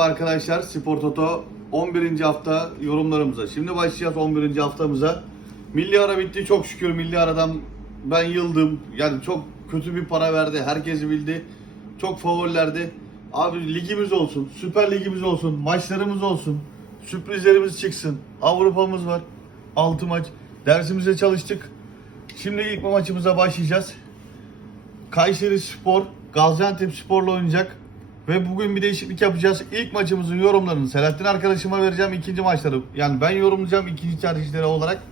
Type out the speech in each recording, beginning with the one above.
Arkadaşlar Spor Toto 11. hafta yorumlarımıza. Şimdi başlayacağız 11. haftamıza. Milli ara bitti çok şükür milli aradan ben yıldım. Yani çok kötü bir para verdi. Herkesi bildi. Çok favorilerde. Abi ligimiz olsun, Süper Ligimiz olsun, maçlarımız olsun. Sürprizlerimiz çıksın. Avrupa'mız var. 6 maç. Dersimize çalıştık. Şimdi ilk maçımıza başlayacağız. Kayseri Spor Gaziantep Spor'la oynayacak. Ve bugün bir değişiklik yapacağız. İlk maçımızın yorumlarını Selahattin arkadaşıma vereceğim. ikinci maçları yani ben yorumlayacağım ikinci tercihleri olarak.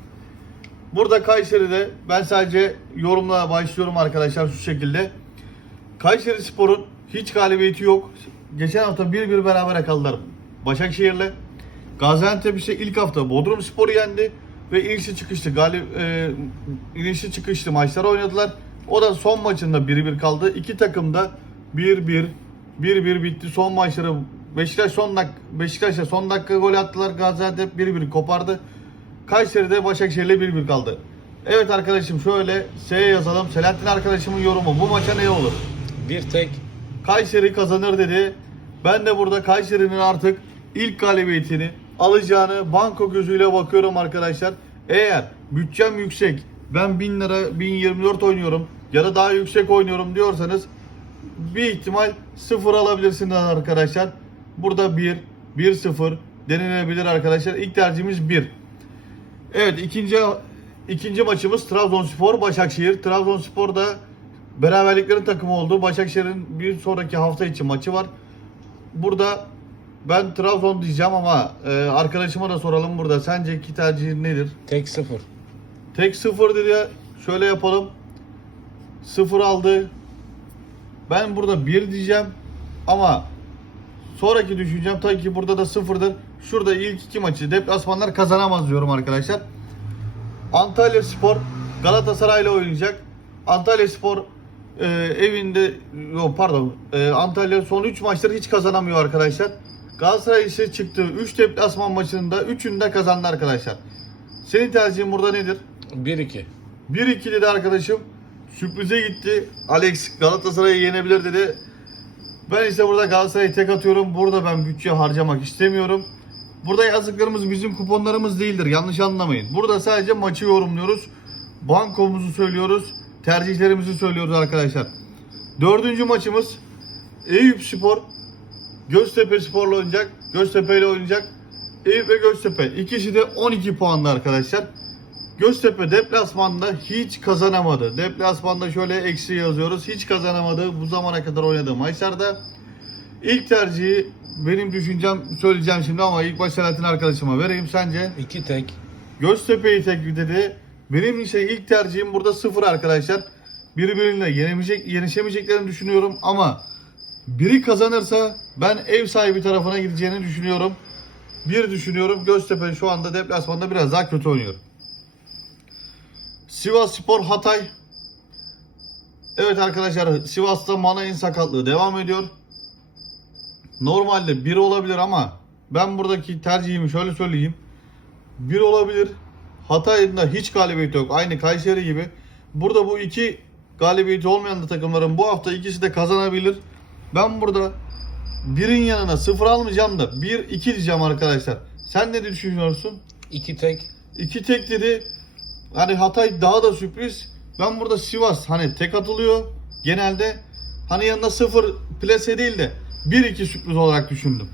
Burada Kayseri'de ben sadece yorumla başlıyorum arkadaşlar şu şekilde. Kayseri Spor'un hiç galibiyeti yok. Geçen hafta 1-1 berabere kaldılar Başakşehir'le. Gaziantep ise ilk hafta Bodrum Spor'u yendi ve inişli çıkışlı galip e, inişli çıkışlı maçlar oynadılar. O da son maçında 1-1 kaldı. İki takım da 1-1 1-1 bitti. Son maçları Beşiktaş son dak Beşiktaş'a son dakika gol attılar. Gaziantep 1-1 kopardı. Kayseri'de Başakşehir'le 1-1 kaldı. Evet arkadaşım şöyle S'ye yazalım. Selahattin arkadaşımın yorumu. Bu maça ne olur? Bir tek Kayseri kazanır dedi. Ben de burada Kayseri'nin artık ilk galibiyetini alacağını banko gözüyle bakıyorum arkadaşlar. Eğer bütçem yüksek, ben 1000 lira 1024 oynuyorum ya da daha yüksek oynuyorum diyorsanız bir ihtimal 0 alabilirsiniz arkadaşlar. Burada 1, 1-0 denilebilir arkadaşlar. İlk tercihimiz 1. Evet ikinci ikinci maçımız Trabzonspor Başakşehir. Trabzonspor da beraberliklerin takımı oldu. Başakşehir'in bir sonraki hafta içi maçı var. Burada ben Trabzon diyeceğim ama e, arkadaşıma da soralım burada. Sence iki tercihin nedir? tek sıfır. Tek sıfır dedi. Şöyle yapalım. Sıfır aldı. Ben burada bir diyeceğim. Ama sonraki düşüncem tabii ki burada da sıfırdır. Şurada ilk iki maçı deplasmanlar kazanamaz diyorum arkadaşlar. Antalya Spor Galatasaray'la oynayacak. Antalya Spor e, evinde yok pardon e, Antalya son 3 maçları hiç kazanamıyor arkadaşlar. Galatasaray ise çıktı 3 deplasman maçında 3'ünü de kazandı arkadaşlar. Senin tercihin burada nedir? Bir iki. 1-2 dedi arkadaşım. Sürprize gitti. Alex Galatasaray'ı yenebilir dedi. Ben ise burada Galatasaray'ı tek atıyorum. Burada ben bütçe harcamak istemiyorum. Burada yazdıklarımız bizim kuponlarımız değildir. Yanlış anlamayın. Burada sadece maçı yorumluyoruz. Bankomuzu söylüyoruz. Tercihlerimizi söylüyoruz arkadaşlar. Dördüncü maçımız Eyüp Spor Göztepe Spor'la oynayacak. Göztepe ile oynayacak. Eyüp ve Göztepe. İkisi de 12 puanlı arkadaşlar. Göztepe deplasmanda hiç kazanamadı. Deplasmanda şöyle eksi yazıyoruz. Hiç kazanamadı bu zamana kadar oynadığı maçlarda. İlk tercihi benim düşüncem söyleyeceğim şimdi ama ilk baş Selahattin arkadaşıma vereyim sence. İki tek. Göztepe'yi tek dedi. Benim ise ilk tercihim burada sıfır arkadaşlar. Birbirine yenemeyecek, yenişemeyeceklerini düşünüyorum ama biri kazanırsa ben ev sahibi tarafına gideceğini düşünüyorum. Bir düşünüyorum Göztepe şu anda deplasmanda biraz daha kötü oynuyor. Sivas Spor Hatay. Evet arkadaşlar Sivas'ta Manay'ın sakatlığı devam ediyor. Normalde 1 olabilir ama ben buradaki tercihimi şöyle söyleyeyim. 1 olabilir. Hatay'ın da hiç galibiyeti yok. Aynı Kayseri gibi. Burada bu iki galibiyeti olmayan da takımların bu hafta ikisi de kazanabilir. Ben burada birin yanına sıfır almayacağım da 1-2 diyeceğim arkadaşlar. Sen ne düşünüyorsun? İki tek. İki tek dedi. Hani Hatay daha da sürpriz. Ben burada Sivas hani tek atılıyor genelde. Hani yanında sıfır plase değil de 1-2 sürpriz olarak düşündüm.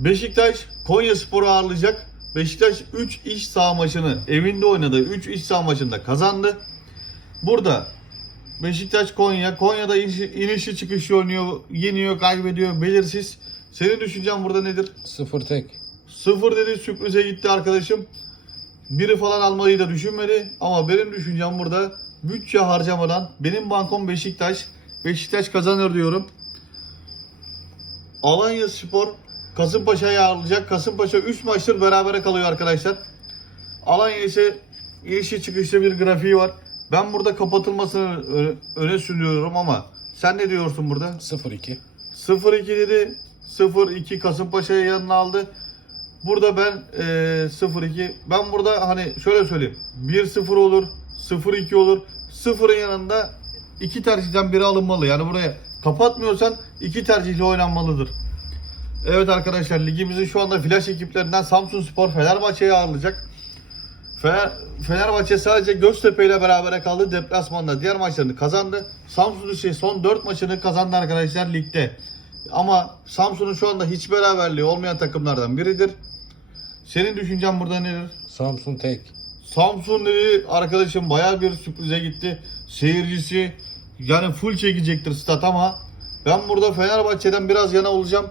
Beşiktaş Konya Spor'u ağırlayacak. Beşiktaş 3 iç saha maçını evinde oynadı. 3 iç saha maçında kazandı. Burada Beşiktaş Konya. Konya'da inişi, inişi çıkışı oynuyor. Yeniyor, kaybediyor. Belirsiz. Senin düşüncen burada nedir? Sıfır tek. Sıfır dedi sürprize gitti arkadaşım. Biri falan almayı da düşünmedi. Ama benim düşüncem burada bütçe harcamadan benim bankom Beşiktaş. Beşiktaş kazanır diyorum. Alanya Spor Kasımpaşa'yı ağırlayacak. Kasımpaşa 3 maçtır berabere kalıyor arkadaşlar. Alanya ise ilişki çıkışta bir grafiği var. Ben burada kapatılmasını öne, sürüyorum ama sen ne diyorsun burada? Sıfır iki. 0-2 dedi. 0-2 Kasımpaşa'yı yanına aldı. Burada ben e, 0-2 ben burada hani şöyle söyleyeyim. 1-0 olur, 0-2 olur. 0'ın yanında iki tercihten biri alınmalı. Yani buraya Kapatmıyorsan iki tercihle oynanmalıdır. Evet arkadaşlar ligimizin şu anda flash ekiplerinden Samsun Spor Fenerbahçe'yi ağırlayacak. Fener, Fenerbahçe sadece Göztepe ile beraber kaldı deplasmanda. Diğer maçlarını kazandı. Samsun ise son 4 maçını kazandı arkadaşlar ligde. Ama Samsun'un şu anda hiç beraberliği olmayan takımlardan biridir. Senin düşüncen burada nedir? Samsun tek. Samsun dedi arkadaşım bayağı bir sürprize gitti. Seyircisi yani full çekecektir stat ama ben burada Fenerbahçe'den biraz yana olacağım.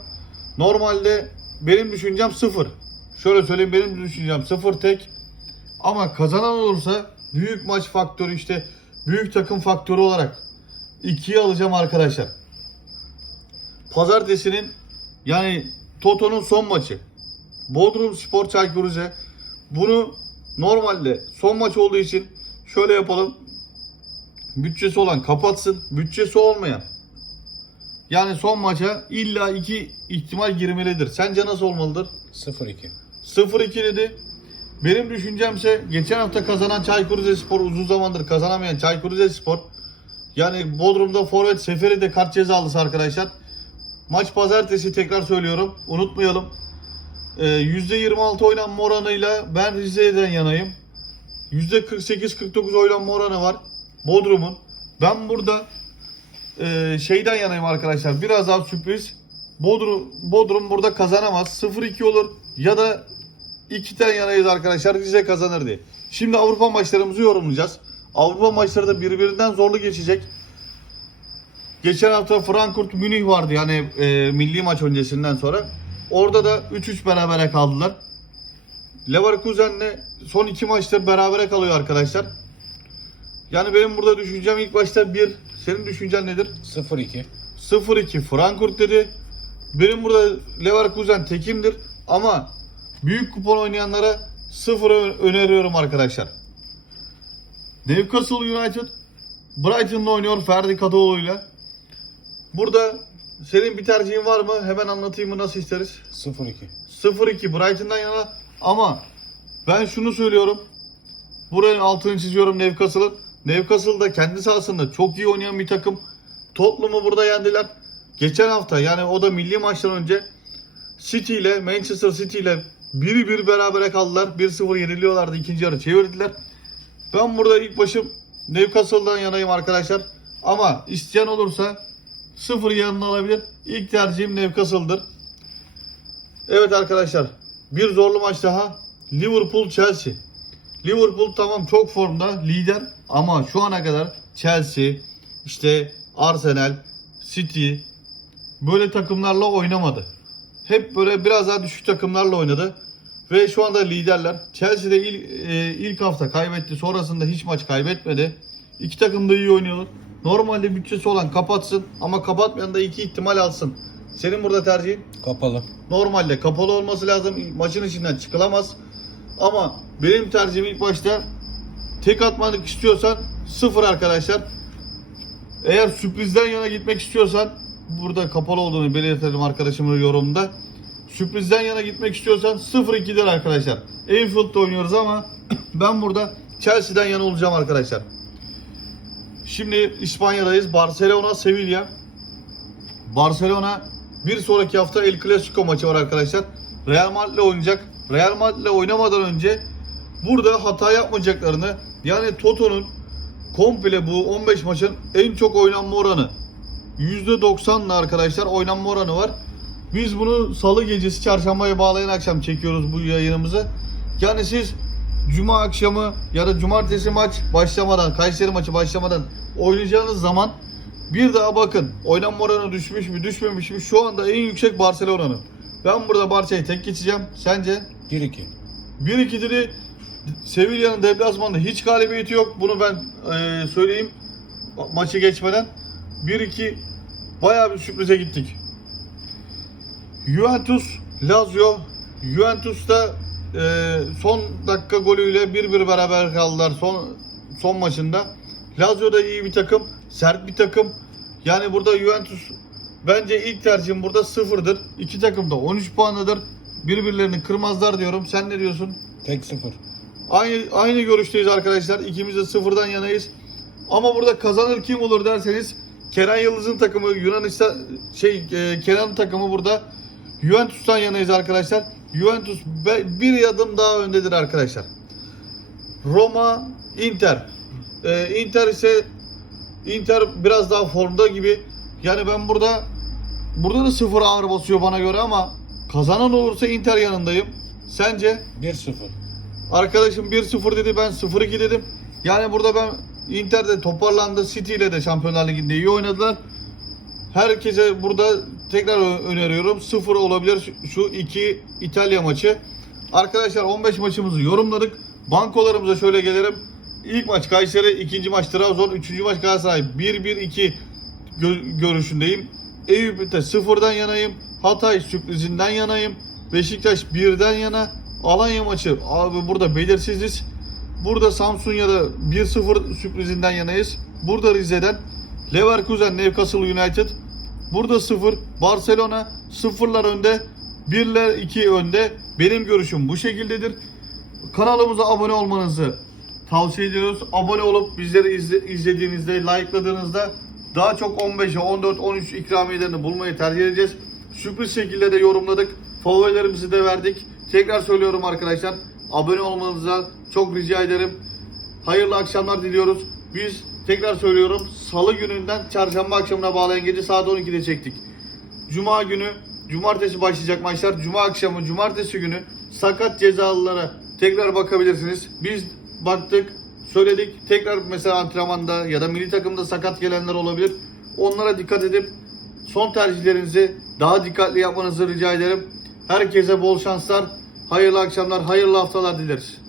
Normalde benim düşüncem sıfır. Şöyle söyleyeyim benim düşüncem sıfır tek. Ama kazanan olursa büyük maç faktörü işte büyük takım faktörü olarak ikiye alacağım arkadaşlar. Pazartesinin yani Toto'nun son maçı. Bodrum Spor Çaykur Rize. Bunu normalde son maç olduğu için şöyle yapalım. Bütçesi olan kapatsın. Bütçesi olmayan yani son maça illa iki ihtimal girmelidir. Sence nasıl olmalıdır? 0-2. 0-2 dedi. Benim düşüncemse geçen hafta kazanan Çaykur Rizespor uzun zamandır kazanamayan Çaykur Rizespor yani Bodrum'da forvet seferi de kart cezalısı arkadaşlar. Maç pazartesi tekrar söylüyorum. Unutmayalım. Ee, %26 oynanma oranıyla ben Rize'den yanayım. %48-49 oynanma oranı var Bodrum'un. Ben burada e, şeyden yanayım arkadaşlar. Biraz daha sürpriz. Bodrum, Bodrum burada kazanamaz. 0-2 olur ya da 2'den yanayız arkadaşlar. Rize kazanır diye. Şimdi Avrupa maçlarımızı yorumlayacağız. Avrupa maçları da birbirinden zorlu geçecek. Geçen hafta Frankfurt Münih vardı yani e, milli maç öncesinden sonra. Orada da 3-3 berabere kaldılar. Leverkusen'le son iki maçtır berabere kalıyor arkadaşlar. Yani benim burada düşüncem ilk başta bir. Senin düşüncen nedir? 0-2. 0-2 Frankfurt dedi. Benim burada Leverkusen tekimdir ama büyük kupon oynayanlara 0 öneriyorum arkadaşlar. Newcastle United Brighton'la oynuyor Ferdi Kadıoğlu'yla. Burada senin bir tercihin var mı? Hemen anlatayım mı nasıl isteriz? 0-2. 0-2 Brighton'dan yana ama ben şunu söylüyorum. Buranın altını çiziyorum Newcastle'ın. Newcastle da kendi sahasında çok iyi oynayan bir takım. Tottenham'ı burada yendiler. Geçen hafta yani o da milli maçtan önce City ile Manchester City ile biri bir berabere kaldılar. 1-0 yeniliyorlardı. ikinci yarı çevirdiler. Ben burada ilk başım Newcastle'dan yanayım arkadaşlar. Ama isteyen olursa 0 yanına alabilir. İlk tercihim Newcastle'dır. Evet arkadaşlar bir zorlu maç daha. Liverpool Chelsea. Liverpool tamam çok formda lider ama şu ana kadar Chelsea, işte Arsenal, City böyle takımlarla oynamadı. Hep böyle biraz daha düşük takımlarla oynadı. Ve şu anda liderler. Chelsea de ilk, e, ilk hafta kaybetti. Sonrasında hiç maç kaybetmedi. İki takım da iyi oynuyorlar. Normalde bütçesi olan kapatsın ama kapatmayan da iki ihtimal alsın. Senin burada tercihin? Kapalı. Normalde kapalı olması lazım. Maçın içinden çıkılamaz. Ama benim tercihim ilk başta tek atmalık istiyorsan sıfır arkadaşlar. Eğer sürprizden yana gitmek istiyorsan burada kapalı olduğunu belirtelim arkadaşımın yorumunda. Sürprizden yana gitmek istiyorsan 0-2'dir arkadaşlar. Anfield'da oynuyoruz ama ben burada Chelsea'den yana olacağım arkadaşlar. Şimdi İspanya'dayız. Barcelona, Sevilla. Barcelona bir sonraki hafta El Clasico maçı var arkadaşlar. Real Madrid'le oynayacak. Real Madrid'le oynamadan önce burada hata yapmayacaklarını yani Toto'nun komple bu 15 maçın en çok oynanma oranı %90'la arkadaşlar oynanma oranı var. Biz bunu salı gecesi çarşambaya bağlayan akşam çekiyoruz bu yayınımızı. Yani siz cuma akşamı ya da cumartesi maç başlamadan, Kayseri maçı başlamadan oynayacağınız zaman bir daha bakın oynanma oranı düşmüş mü düşmemiş mi şu anda en yüksek Barcelona'nın. Ben burada Barça'yı tek geçeceğim. Sence? 1-2. 1-2'dir Sevilla'nın deplasmanında hiç galibiyeti yok. Bunu ben e, söyleyeyim ma- maçı geçmeden. 1-2 bayağı bir sürprize gittik. Juventus Lazio Juventus'ta e, son dakika golüyle 1-1 beraber kaldılar son son maçında. Lazio da iyi bir takım, sert bir takım. Yani burada Juventus bence ilk tercihim burada sıfırdır. İki takım da 13 puanlıdır. Birbirlerini kırmazlar diyorum. Sen ne diyorsun? Tek 0. Aynı aynı görüşteyiz arkadaşlar. İkimiz de sıfırdan yanayız. Ama burada kazanır kim olur derseniz Kenan Yıldız'ın takımı Yunanistan şey e, Kenan'ın takımı burada Juventus'tan yanayız arkadaşlar. Juventus bir adım daha öndedir arkadaşlar. Roma, Inter. E, Inter ise Inter biraz daha formda gibi. Yani ben burada burada da sıfır ağır basıyor bana göre ama kazanan olursa Inter yanındayım. Sence? 1-0. Arkadaşım 1-0 dedi ben 0-2 dedim. Yani burada ben Inter'de toparlandı. City ile de Şampiyonlar Ligi'nde iyi oynadılar. Herkese burada tekrar öneriyorum. 0 olabilir şu- iki İtalya maçı. Arkadaşlar 15 maçımızı yorumladık. Bankolarımıza şöyle gelelim. İlk maç Kayseri, ikinci maç Trabzon, üçüncü maç Galatasaray. 1-1-2 gö- görüşündeyim. Eyüp'te sıfırdan yanayım. Hatay sürprizinden yanayım. Beşiktaş birden yana. Alanya maçı abi burada belirsiziz. Burada Samsun ya da 1-0 sürprizinden yanayız. Burada Rize'den Leverkusen Newcastle United. Burada 0. Barcelona sıfırlar önde. 1'ler 2 önde. Benim görüşüm bu şekildedir. Kanalımıza abone olmanızı tavsiye ediyoruz. Abone olup bizleri izle- izlediğinizde, like'ladığınızda daha çok 15'e, 14, 13 ikramiyelerini bulmayı tercih edeceğiz. Sürpriz şekilde de yorumladık. Favorilerimizi de verdik. Tekrar söylüyorum arkadaşlar. Abone olmanızı çok rica ederim. Hayırlı akşamlar diliyoruz. Biz tekrar söylüyorum salı gününden çarşamba akşamına bağlayan gece saat 12'de çektik. Cuma günü, cumartesi başlayacak maçlar. Cuma akşamı, cumartesi günü sakat cezalılara tekrar bakabilirsiniz. Biz baktık, söyledik. Tekrar mesela antrenmanda ya da milli takımda sakat gelenler olabilir. Onlara dikkat edip son tercihlerinizi daha dikkatli yapmanızı rica ederim. Herkese bol şanslar, hayırlı akşamlar, hayırlı haftalar dileriz.